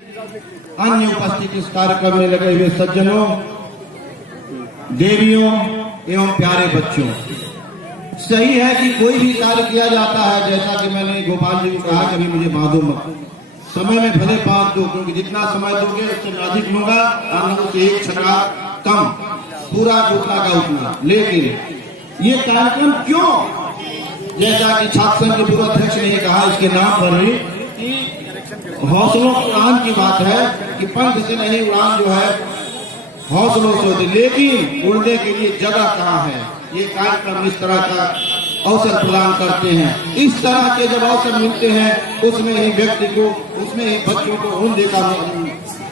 अन्य उपस्थित इस कार्यक्रम में लगे हुए सज्जनों, देवियों एवं प्यारे बच्चों, सही है कि कोई भी कार्य किया जाता है, जैसा कि मैंने गोपाल जी को कहा कि अभी मुझे बांधो मत, समय में भले बांध दो, क्योंकि जितना समय दोगे उससे मैं अधिक लूंगा और उससे एक छक्का कम, पूरा उतना का उतना। लेकिन ये कार्यक्रम क्यों, जैसा कि छात्र संघ के पूर्व अध्यक्ष ने कहा, इसके नाम पर ही कि हौसलों की उड़ान की बात है कि पंख से नहीं, उड़ान जो है हौसलों से होती, लेकिन उड़ने के लिए जगह कहाँ है। ये कार्यक्रम इस तरह का अवसर प्रदान करते हैं। इस तरह के जब अवसर मिलते हैं उसमें ही व्यक्ति को, उसमें ही बच्चों को उड़ने का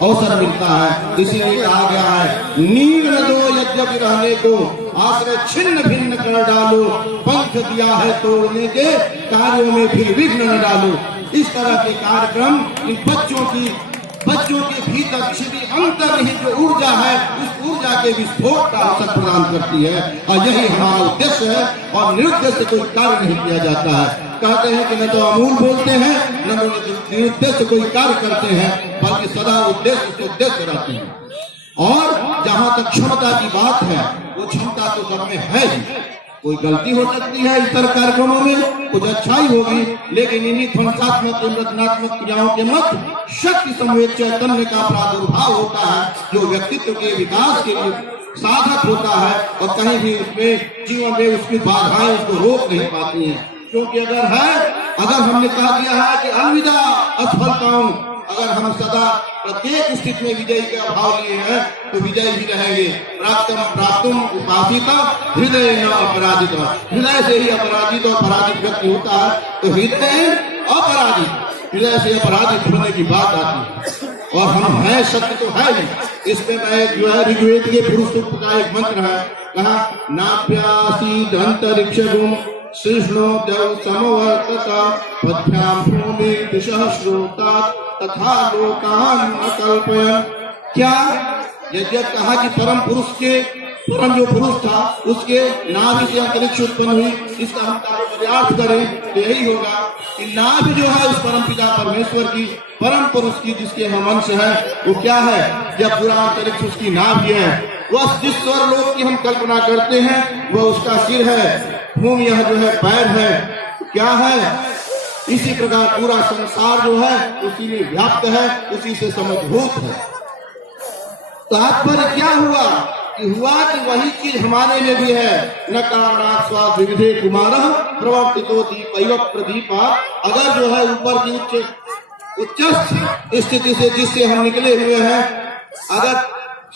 अवसर मिलता है। इसीलिए कहा गया है, नींद न दो यद्यपि रहने को, आश्रय छिन्न भिन्न कर डालो, पंख दिया है तोड़ने के, कार्यों में फिर विघ्न न डालो। इस तरह के कार्यक्रम इन बच्चों के भीतर छिपी अंतर्निहित जो ऊर्जा है, उस ऊर्जा के विस्फोट का अवसर प्रदान करती है। और यही हमारा उद्देश्य है और निरुद्देश्य कोई कार्य नहीं किया जाता है। कहते हैं कि न तो अमूल बोलते हैं, न निरुद्देश्य कोई कार्य करते हैं, बल्कि सदा उद्देश्य रहते हैं। और जहाँ तक क्षमता की बात है, वो क्षमता तो सब में है ही। कोई गलती हो सकती है इस तरह कार्यक्रमों में, कुछ अच्छाई होगी, लेकिन इन्हीं ध्वंसात्मक रचनात्मक क्रियाओं के मत शक्ति समेत चैतन्य का प्रादुर्भाव होता है, जो व्यक्तित्व के विकास के लिए साधक होता है। और कहीं भी उसमें जीवन में उसकी बाधाएं उसको रोक नहीं पाती हैं, क्योंकि अगर हमने कहा दिया है कि अलविदा असफलताओं, अगर हम सदा प्रत्येक स्थिति में विजयी का भाव लिए हैं तो विजयी भी रहेंगे। प्राप्तुम उपासिता हृदय न अपराजित, हृदय से ही अपराजित और पराजित व्यक्ति होता है, तो हृदय अपराजित, हृदय से अपराजित होने की बात आती है। और हम हैं, सत्य तो है ही। इसमें मैं जो है ऋग्वेद के पुरुष सूक्त का एक मंत्र है, कहा नाप्यासीद अंतरिक्ष गुम सृष्णो देव समवर्तता पथ्याम भूमि दिशः श्रोता तथा लोकान अकल्पयन्। क्या यज्ञ कहा कि परम जो पुरुष था उसके नाभि से अंतरिक्ष उत्पन्न हुई, इसका हम कार्य करें तो यही होगा कि नाभि जो है उस परम पिता परमेश्वर की, परम पुरुष की, जिसके हम अंश है, वो क्या है, जब पूरा अंतरिक्ष उसकी नाभि है। वह जिस स्वर लोक की हम कल्पना करते हैं वह उसका सिर है, भूमि यह जो है पैर है, क्या है। इसी प्रकार पूरा संसार जो है उसी में व्याप्त है, उसी से समझभूत है। तात्पर्य क्या हुआ कि वही चीज हमारे लिए भी है। न कारणात् स्वाद विविधे कुमारः प्रवर्तितो दीपैव प्रदीपा। अगर जो है ऊपर की उच्च स्थिति से जिससे हम निकले हुए हैं, अगर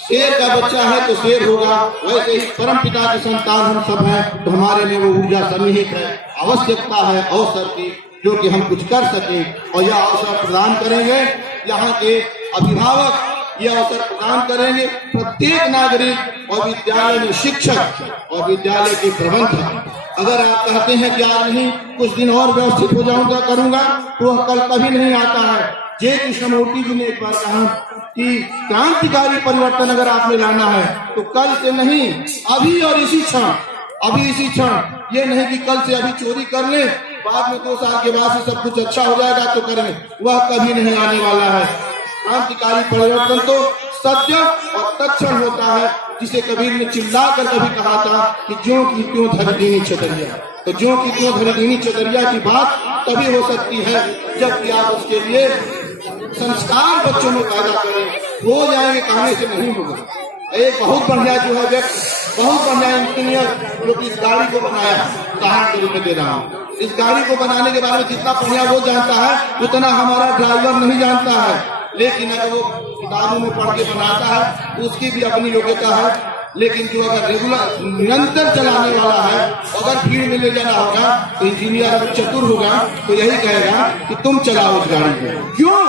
शेर का बच्चा है तो शेर होगा, वैसे ही परम पिता की संतान हम सब हैं, तो हमारे लिए वो ऊर्जा सन्निहित है, आवश्यकता है अवसर की, जो कि हम कुछ कर सके। और यह अवसर प्रदान करेंगे यहाँ के अभिभावक, यह अवसर प्रदान करेंगे प्रत्येक नागरिक और विद्यालय में शिक्षक और विद्यालय के प्रबंधक। अगर आप कहते हैं कि आज नहीं, कुछ दिन और व्यवस्थित हो जाऊंगा करूंगा, तो वह कल कभी नहीं आता है। जे कृष्णमूर्ति जी ने एक बार कहा कि क्रांतिकारी परिवर्तन अगर आपने लाना है तो कल से नहीं, अभी और इसी क्षण। ये नहीं कि कल से अभी चोरी कर ले, बाद में 2 साल के बाद से सब कुछ अच्छा हो जाएगा तो करेंगे, वह कभी नहीं आने वाला है। क्रांतिकारी परिवर्तन तो सत्य और तत्क्षण होता है, जिसे कबीर ने चिल्लाकर कभी कहा था कि ज्यों की त्यों धर दीनी चतरिया। तो ज्यों की त्यों धर दीनी चतरिया की बात तभी हो सकती है जब आप उसके लिए संस्कार बच्चों में पैदा करें। हो जाएंगे कहने से नहीं होगा। एक बहुत बढ़िया जो है व्यक्ति, बहुत बढ़िया इंजीनियर जो कि इस गाड़ी को बनाया, उदाहरण के रूप में दे रहा हूँ, इस गाड़ी को बनाने के बारे में जितना बढ़िया वो जानता है उतना हमारा ड्राइवर नहीं जानता है। लेकिन अगर वो किताबों में पढ़ के बनाता है तो उसकी भी अपनी योग्यता है। लेकिन जो अगर रेगुलर निरंतर चलाने वाला है, अगर भीड़ में ले जाना होगा तो इंजीनियर अगर चतुर होगा तो यही कहेगा कि तुम चलाओ उस गाड़ी को। क्यों?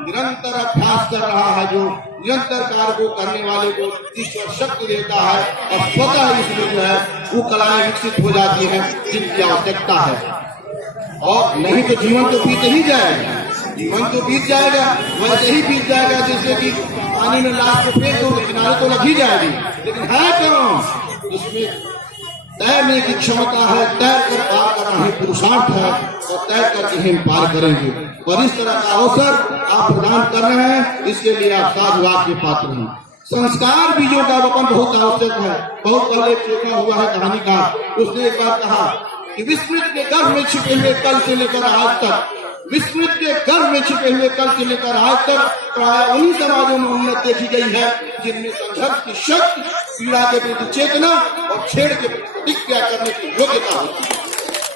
निरंतर अभ्यास कर रहा है, जो निरंतर कार्य को करने वाले को ईश्वर शक्ति देता है और स्वतः इसमें जो है वो कलाएं विकसित हो जाती है जिनकी आवश्यकता है। और नहीं तो जीवन तो बीत ही जाएगा, जीवन तो बीत जाएगा, वैसे ही बीत जाएगा जैसे कि पानी में लाश को फेंक दो, किनारे तो लग ही जाएगी, लेकिन है कौन इसमें तैरने की क्षमता है, तैर कर पार करना ही पुरुषार्थ है और तैर करके हम पार करेंगे। और इस तरह का अवसर आप प्रदान कर रहे हैं, इसके लिए आप साधुवाद के पात्र हैं। संस्कार बीजों का रोपण बहुत आवश्यक है। बहुत पहले चेता हुआ है कहानी का, उसने एक बार कहा कि विस्मृत के गर्भ में छिपे हुए कल से लेकर आज तक, विस्मृत के गर्भ में छिपे हुए कल से लेकर आज तक प्राय उन्हीं समाजों में उन्नत देखी गई है जिनमें संघर्ष की शक्ति, पीड़ा के प्रति चेतना और छेड़ के प्रति प्रतिक्रिया करने की योग्यता होती है।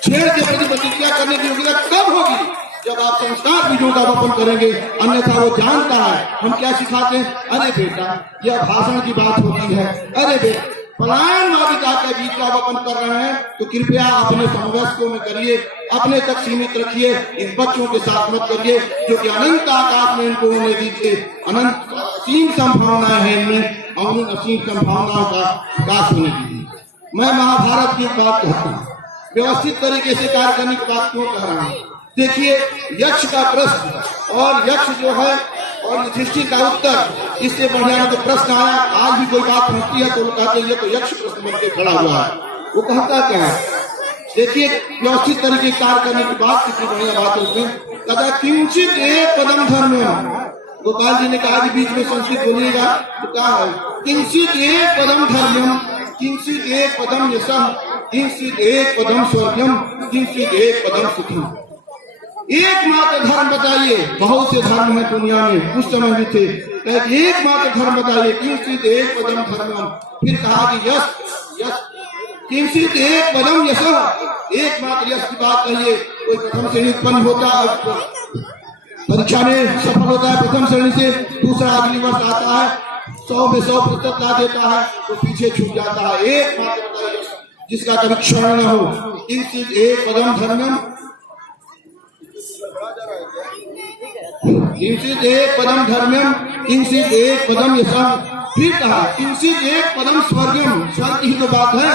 छेड़ के प्रति प्रतिक्रिया करने की योग्यता कब होगी? जब आप संस्कार बीजों का रोपण करेंगे। अन्यथा वो जानता है हम क्या सिखाते हैं, अरे बेटा यह भाषण की बात होती है, अरे बेटा पलायनवादिता के बीज का रोपण कर रहे हैं तो कृपया अपने समवयस्कों में करिए, अपने तक सीमित रखिए, इन बच्चों के साथ मत करिए जो कि अनंत आकाश में इनको होने दीजिए। अनंत असीम संभावनाएं हैं इनमें और उन असीम संभावनाओं का विकास होने दीजिए। मैं महाभारत की बात कहता हूँ, व्यवस्थित तरीके से कार्य करने की बात क्यों कह रहा हूँ? देखिए यक्ष का प्रश्न और यक्ष जो है और युधिष्ठिर का उत्तर, इससे बढ़िया तो प्रश्न आया। आज भी कोई बात पहुंचती है तो लोग कहते हैं ये तो यक्ष प्रश्न बन के खड़ा हुआ है। वो कहता क्या है? देखिए व्यवस्थित तरीके कार्य करने की बात कितनी बढ़िया बात है उसमें कदा किंचित एक कदम धर्म। गोपाल जी ने कहा कि बीच में संस्कृत बोलिएगा तो कहा है किंचित एक कदम धर्म, किंचित एक कदम यशः, किंचित एक कदम स्वर्गम, किंचित एक कदम सुखम। एकमात्र धर्म बताइए, बहुत से धर्म है दुनिया में, उस समय भी थे, एकमात्र धर्म बताइए, किंचित एक कदम धर्म। फिर कहा कि यश यश, किंचित एक कदम यश, एकमात्र यश की बात कहिए। कोई प्रथम श्रेणी उत्पन्न होता है, परीक्षा में सफल होता है प्रथम श्रेणी से, दूसरा अगली वर्ष आता है 100 में 100% ला देता है तो पीछे छूट जाता है। एकमात्र बताइए जिसका कभी क्षरण न हो, किंचित एक कदम धर्म, किंचित एक पदम धर्म्यम, किंचित एक पदम यशः। फिर कहा किंचित एक पदम स्वर्गम, स्वर्ग की तो बात है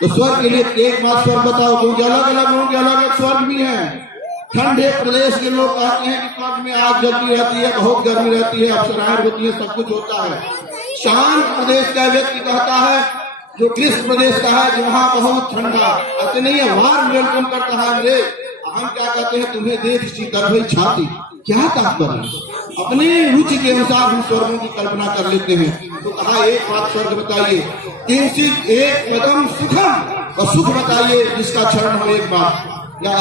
तो स्वर्ग के लिए एक बात स्वर्ग बताओ, क्योंकि अलग अलग लोगों के अलग अलग स्वर्ग भी हैं। ठंडे प्रदेश के लोग कहते हैं कि स्वर्ग में आग जलती रहती है, बहुत गर्मी रहती है, अप्सराएं होती है, सब कुछ होता है। शांत प्रदेश का व्यक्ति कहता है जो ग्रीष्म प्रदेश का है जहाँ बहुत ठंडा, ऐसे नहीं है वार्म वेलकम करता है। रे हम क्या कहते हैं, तुम्हें देख शीतल भई छाती, क्या तात्पर्य? अपनी रुचि के अनुसार हम स्वर्गों की कल्पना कर लेते हैं। तो कहा एक बात स्वर्ग बताइए, किंचित एक कदम सुखम, और सुख बताइए जिसका क्षरण हो एक बार। या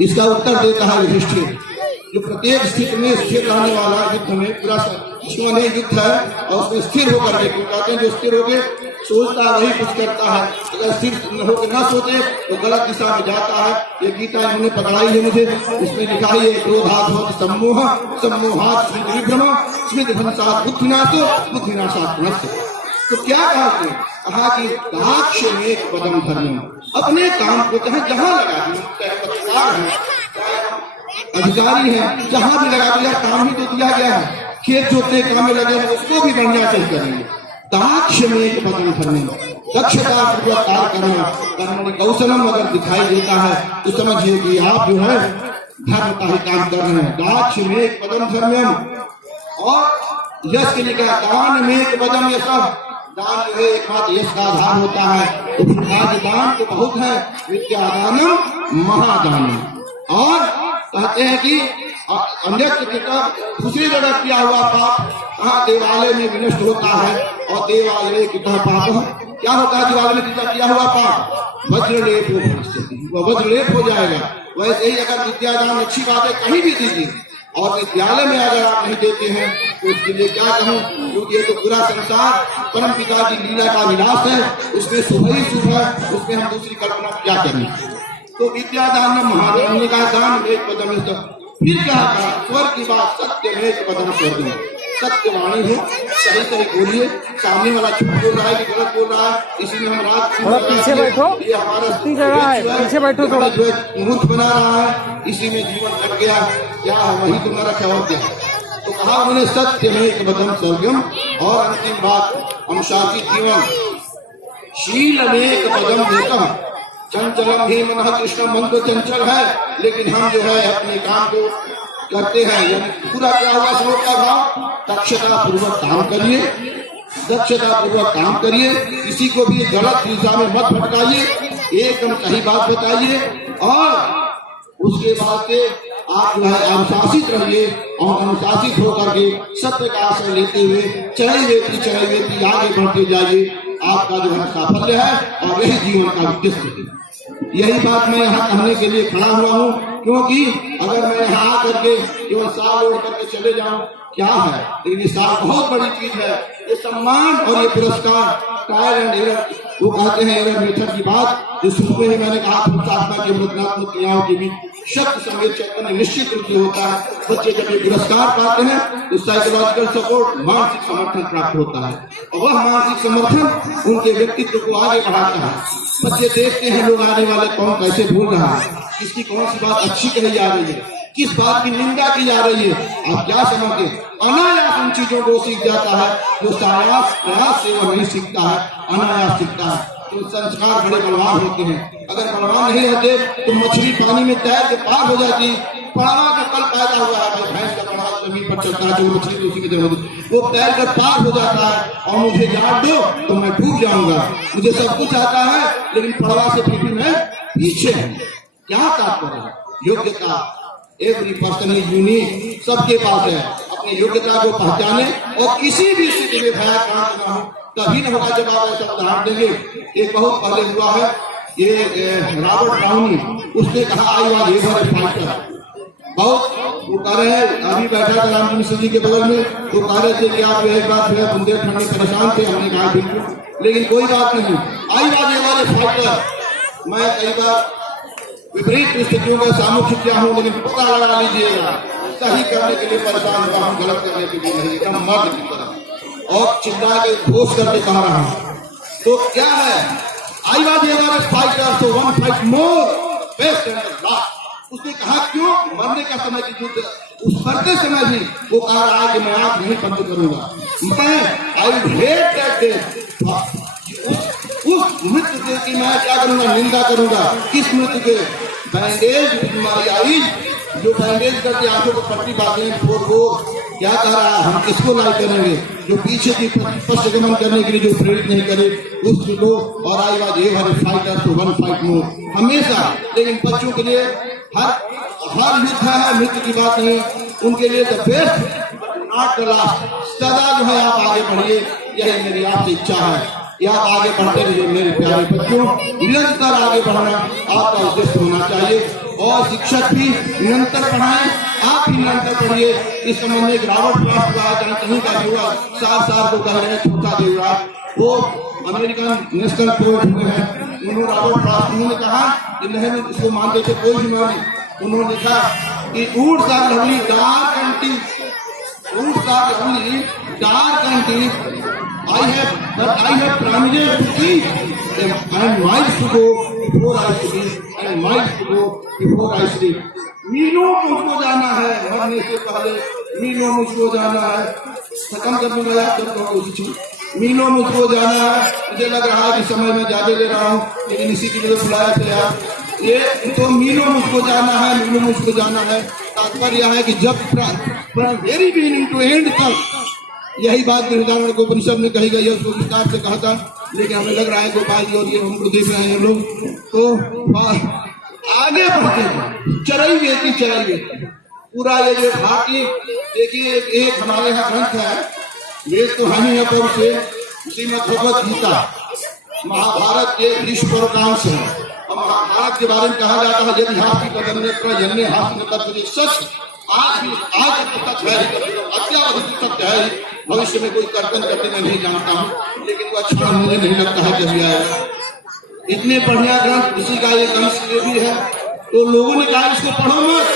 इसका उत्तर देता है युधिष्ठिर, जो प्रत्येक स्थिति में स्थिर रहने वाला, युद्ध में पूरा दुश्मन युद्ध है और उसमें स्थिर होकर के, कहते हैं जो स्थिर होके सोचता है वही कुछ करता है, अगर स्थिर होकर न सोचे तो गलत दिशा में जाता है। ये गीता इन्होंने पकड़ाई है मुझे, इसमें लिखा है क्रोधात् भवति सम्मोह, सम्मोहात् स्मृति विभ्रम, स्मृति भ्रंशात् बुद्धिनाशो, बुद्धिनाशात् नष्ट। तो क्या कहा कि दाक्ष में एक पदम धर्म, अपने काम को चाहे जहाँ लगा दी, चाहे पत्रकार है, अधिकारी है, जहाँ भी लगा दिया, काम ही तो दिया गया है, खेत जोतने काम में लगे हैं, उसको भी बढ़िया से करेंगे। दाक्ष में एक पदम धर्म, दक्षता पूर्वक कार्य करना, कर्मणि कौशलम अगर दिखाई देता है तो समझिए कि आप जो है धर्म का ही काम कर रहे हैं। दाक्ष में एक पदम धर्म, और यश के लिए कहा दान में एक पदम यशः, दान जो है एकमात्र यश का आधार होता है। तो दान तो बहुत है, विद्यादानम महादानम। और कहते हैं कि अन्यत्र दूसरी जगह किया हुआ पाप कहाँ देवालय में विनष्ट होता है, और देवालय कितना पाप क्या होता है, देवालय में किया हुआ पाप वज्रलेप हो, वह वज्रलेप हो जाएगा। वैसे ही अगर विद्यादान अच्छी बात है कहीं भी दीजिए, और विद्यालय में अगर आप नहीं देते हैं तो उसके लिए क्या कहूँ, क्योंकि ये तो पूरा संसार परम पिता की लीला का विलास है, उसमें शुभ ही शुभ है, उसमें हम दूसरी कल्पना क्या करें। तो विद्यादान महादान ने कहा दान एक पदम है। फिर क्या कहा, स्वर्ग की बात सत्य में एक पदम स्वर्ग में, सत्यवाणी हो, सही सही बोलिए, सामने वाला झूठ बोल रहा है कि गलत बोल रहा है, इसी में हम रात पीछे बैठो, ये हमारा पीछे बैठो, थोड़ा जो है मूर्ख बना रहा है, इसी में जीवन कट गया, क्या वही तुम्हारा क्या और क्या। तो कहा उन्होंने सत्य में एक पदम स्वर्गम, और अंतिम बात अनुशासित जीवन, शील में एक पदम देता, चंचलम ही मन कृष्ण, मन तो चंचल है लेकिन हम जो है अपने काम को करते हैं। यानी पूरा क्या हुआ श्लोक का भाव, दक्षता पूर्वक काम करिए, दक्षता पूर्वक काम करिए, किसी को भी गलत दिशा में मत भटकाइए, एकदम सही बात बताइए और उसके बाद से आप जो है अनुशासित रहिए और अनुशासित होकर के सत्य का आश्रय लेते हुए चले व्यक्ति आगे बढ़ते जाइए। आपका जो है साफल्य है और यही जीवन का उद्देश्य है। यही बात मैं यहाँ कहने के लिए खड़ा हुआ हूँ, क्योंकि अगर मैं यहाँ आकर के केवल साल ओढ़ करके चले जाऊँ क्या है, लेकिन ये साल बहुत बड़ी चीज है। ये सम्मान और ये पुरस्कार ट्रायल एंड एरर, वो कहते हैं एरर मेथड की बात जो सुनते हैं, मैंने कहा पुरुषात्मा के मृतनात्मक क्रियाओं के बीच शब्द समेत चैतन्य निश्चित रूप से होता है। बच्चे जब ये पुरस्कार पाते हैं तो साइकोलॉजिकल सपोर्ट, मानसिक समर्थन प्राप्त होता है और वह मानसिक समर्थन उनके व्यक्तित्व को आगे बढ़ाता है। बच्चे देखते हैं लोग आने वाले कौन कैसे बोल रहा है, किसकी कौन सी बात अच्छी कही जा रही है, किस बात की निंदा की जा रही है। आप क्या समझते, अनायास उन चीजों को सीख जाता है जो सायास प्रयास से वो नहीं सीखता है, अनायास सीखता है। तो संस्कार बड़े बलवान होते हैं। अगर बलवान नहीं रहते तो मछली पानी में तैर के पार हो जाती। पड़वा के कल पैदा हुआ है भाई, भैंस का पड़वा जमीन पर चलता है, जो मछली उसी की जरूरत, वो तैर कर पार हो जाता है और मुझे याद दो तो मैं डूब जाऊंगा। मुझे सब कुछ आता है लेकिन पड़वा से फिर भी मैं पीछे हूँ। क्या तात्पर्य है? योग्यता, एवरी पर्सन इज यूनिक, सबके पास है। अपनी योग्यता को पहचाने और किसी भी स्थिति में भया काम न हो, तभी न होगा जब आप ऐसा उदाहरण देंगे। एक बहुत पहले हुआ है, ये रॉबर्ट डाउनी, उसने कहा आई वाज एवर ए फाइटर। बहुत वो कह रहे हैं, अभी बैठा था रामचंद्र सिंह जी के बगल में, वो कह रहे थे कि आप एक बार फिर बुंदेलखंड में परेशान थे। हमने कहा बिल्कुल, लेकिन कोई बात नहीं, आई वाज एवर ए फाइटर। मैं कई बार विपरीत स्थितियों का सामुख्य क्या हूँ, लेकिन पता लगा लीजिएगा, सही करने के लिए परेशान हुआ हूँ, गलत करने के लिए नहीं, एकदम मर्द की तरह और चिल्ला के घोष करके कह रहा हूँ। तो क्या है, आई was ever a fighter so one fight more best and last. उसने कहा क्यों, मरने का समय की युद्ध, उस मरते समय भी वो कह रहा है कि मैं आंख नहीं बंद करूंगा, मैं आई हेट दैट डे। उस मृत्यु के की मैं क्या करूंगा, निंदा करूंगा। किस मृत्यु के? बैंडेज मारी आईज, जो बैंडेज करके आंखों को पट्टी बांधे हैं, वो क्या कह रहा है, हम किसको लाई करेंगे? जो पीछे की पश्चगमन करने के लिए जो प्रेरित नहीं करे उसको। और I was ever a fighter so one fight more, हमेशा। लेकिन बच्चों के लिए हर युद्ध है, मृत्यु की बात नहीं, उनके लिए the best not the last. सदा जो है आप आगे बढ़िए, यही मेरी आपसे इच्छा है। या आप आगे बढ़ते रहिए मेरे प्यारे बच्चों, निरंतर आगे बढ़ना आपका उद्देश्य होना चाहिए और शिक्षक भी निरंतर पढ़ाएं, आप भी निरंतर पढ़िए। इस संबंध में रॉबर्ट फ्रॉस्ट का कहीं का देवराज सार को कह रहे हैं, छोटा देवराज, वो अमेरिकन नेशनल पोएट हुए हैं। उन्होंने रॉबर्ट फ्रॉस्ट उन्होंने कहा कि नहीं इसको मानते थे, कोई भी माने। उन्होंने लिखा कि woods are lovely dark and deep, woods are lovely dark and deep, I have promised to eat, and miles to go before I sleep, and miles to go before I sleep. मीलों मुझको जाना है, मरने से पहले मीलों मुझको जाना है। खत्म कर दूंगा यार, जब कहोगे उसी चीज। मीलों मुझको जाना है। मुझे लग रहा है कि समय में ज्यादा ले रहा हूँ, लेकिन इसी के लिए बुलाया थे यार। ये तो मीलों मुझको जाना है, मीलों मुझको जाना है। तात्पर्य यह है कि जब वेरी बिगिनिंग टू एंड तक, यही बात बृहदारण्यक उपनिषद में कही गई है, उसको विस्तार से कहा था, लेकिन हमें लग रहा है गोपाल जी और ये हमको देख रहे हैं लोग, तो आगे बढ़ते हैं। चराइए पूरा ये जो भारतीय, देखिए एक हमारे यहाँ ग्रंथ है, वेद तो हम ही है, पर उसे श्रीमद् भगवत गीता महाभारत के भीष्म पर्वकांश है। और महाभारत के बारे में कहा जाता है, यदि हाथ की कदम प्रजन्य हाथ में तत्व सच, आज सच है, अत्यावधिक सत्य है। भविष्य में कोई कर्तन करते मैं नहीं जानता हूँ, लेकिन वो अच्छा मुझे नहीं लगता है कभी आएगा। इतने बढ़िया ग्रंथ, इसी का एक अंश ये भी है। तो लोगों ने कहा इसको पढ़ो मत,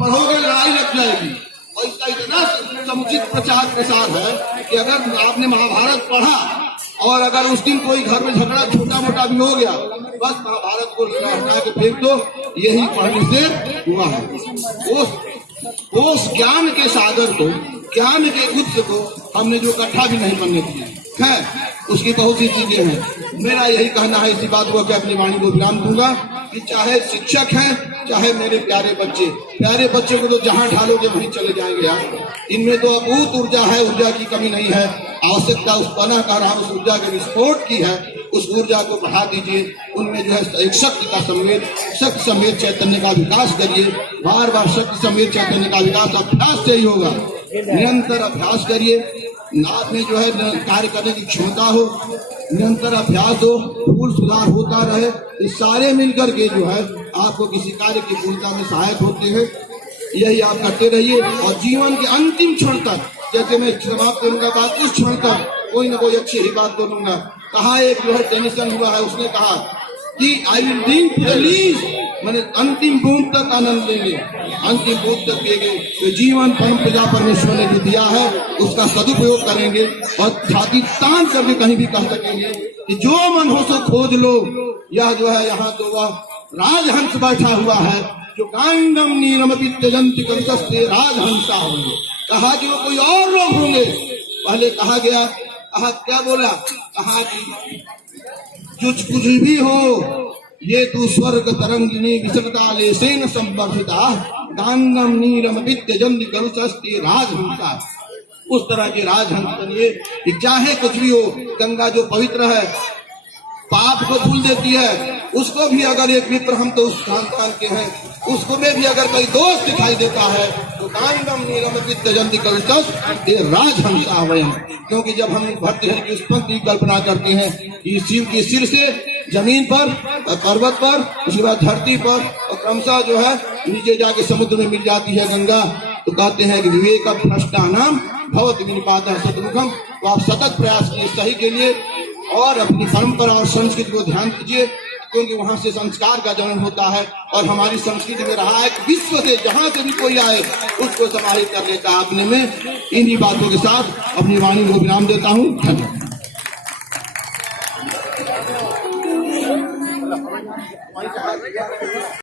पढ़ोगे लड़ाई लग जाएगी। और इसका इतना समुचित प्रचार प्रसार है कि अगर आपने महाभारत पढ़ा और अगर उस दिन कोई घर में झगड़ा छोटा मोटा भी हो गया, बस महाभारत को हटा के फेंक दो, यही पढ़ने से हुआ है। उस ज्ञान के सागर को, ज्ञान के गुच्छ को हमने जो इकट्ठा भी नहीं बनने दिया है, उसकी बहुत सी चीजें हैं। मेरा यही कहना है, इसी बात को अपनी वाणी को विराम दूंगा कि चाहे शिक्षक हैं, चाहे मेरे प्यारे बच्चे को तो जहां ढालोगे वहीं चले जाएंगे यार। इनमें तो अभूत ऊर्जा है, ऊर्जा की कमी नहीं है। आवश्यकता उस पना का रहा, उस ऊर्जा के विस्फोट की है, उस ऊर्जा को बढ़ा दीजिए। उनमें जो है एक शक्ति समेत चैतन्य का विकास करिए। बार बार शक्ति समेत चैतन्य का विकास अभ्यास से ही होगा। निरंतर अभ्यास करिए। नाद में जो है कार्य करने की क्षमता हो, निरंतर अभ्यास हो, भूल सुधार होता रहे। ये सारे मिलकर के जो है आपको किसी कार्य की पूर्णता में सहायक होते हैं। यही आप करते रहिए और जीवन के अंतिम क्षण तक, जैसे मैं समाप्त करूंगा बात, उस क्षण तक कोई ना कोई अच्छी ही बात बोलूंगा। कहा एक जो है टेंशन हुआ है, उसने कहा कि आई विल ड्रिंक प्लीज, मैंने अंतिम बूंद तक आनंद लेंगे, अंतिम बूंद तक पिएंगे। तो जीवन परम पिता परमेश्वर ने जो दिया है उसका सदुपयोग करेंगे और छाती तान करके कहीं भी कह सकेंगे कि जो मन हो सो खोज लो। यह जो है यहाँ तो वह राजहंस बैठा हुआ है जो कांगम नीलम त्यजंती कंसस्ते राजहंसा होंगे। कहा कि वो कोई और लोग होंगे। पहले कहा गया, कहा क्या बोला, कहा कि जो कुछ भी हो ये तू स्वर्ग तरंगिनी विसर्गता लेसेन संवर्धिता गांगम नीलम त्यजंती कंसस्ते राजहंसा। उस तरह के राजहंस बनिए कि चाहे कुछ भी हो। गंगा जो पवित्र है, पाप को धुल देती है, उसको भी अगर एक विप्र, हम तो उस खानदान के हैं, उसको में भी अगर कोई दोष दिखाई देता है तो गांगम नीलम त्यजंती कंसस्ते राजहंसा वयम। क्योंकि जब हम भक्ति हरि की उस पंक्ति की कल्पना करते हैं कि शिव के सिर से जमीन पर, पर्वत पर, उसके बाद धरती पर और क्रमशः जो है नीचे जाके समुद्र में मिल जाती है गंगा, तो कहते हैं कि विवेक भ्रष्टा नाम भवत विनिपातः सतमुखम। तो आप सतत प्रयास कीजिए सही के लिए और अपनी परंपरा और संस्कृति को ध्यान दीजिए, क्योंकि वहां से संस्कार का जन्म होता है। और हमारी संस्कृति में रहा है कि विश्व से जहां से भी कोई आए उसको समाहित करने का। अपने में इन्हीं बातों के साथ अपनी वाणी को विराम देता हूँ। धन्यवाद।